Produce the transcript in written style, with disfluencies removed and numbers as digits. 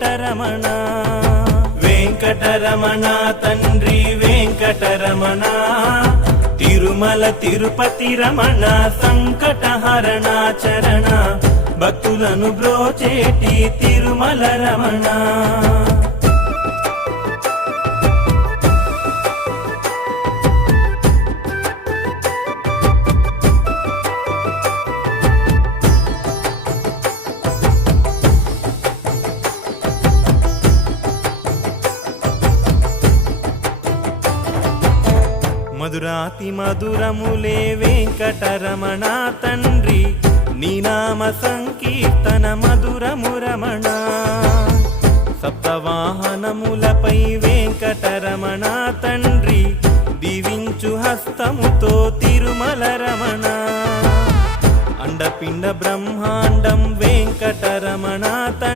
వెంకటరమణ వెంకటరమణ తండ్రి వెంకటరమణ తిరుమల తిరుపతి రమణ సంకటహరణ చరణ భక్తులను బ్రోచేటి తిరుమల రమణ మధురాతి మధురములే వెంకటరమణ తండ్రి నీ నామ సంకీర్తన మధురము రమణ సప్తవాహనములపై వెంకటరమణ తండ్రి దీవించు హస్తముతో తిరుమల రమణ అండపిండ బ్రహ్మాండం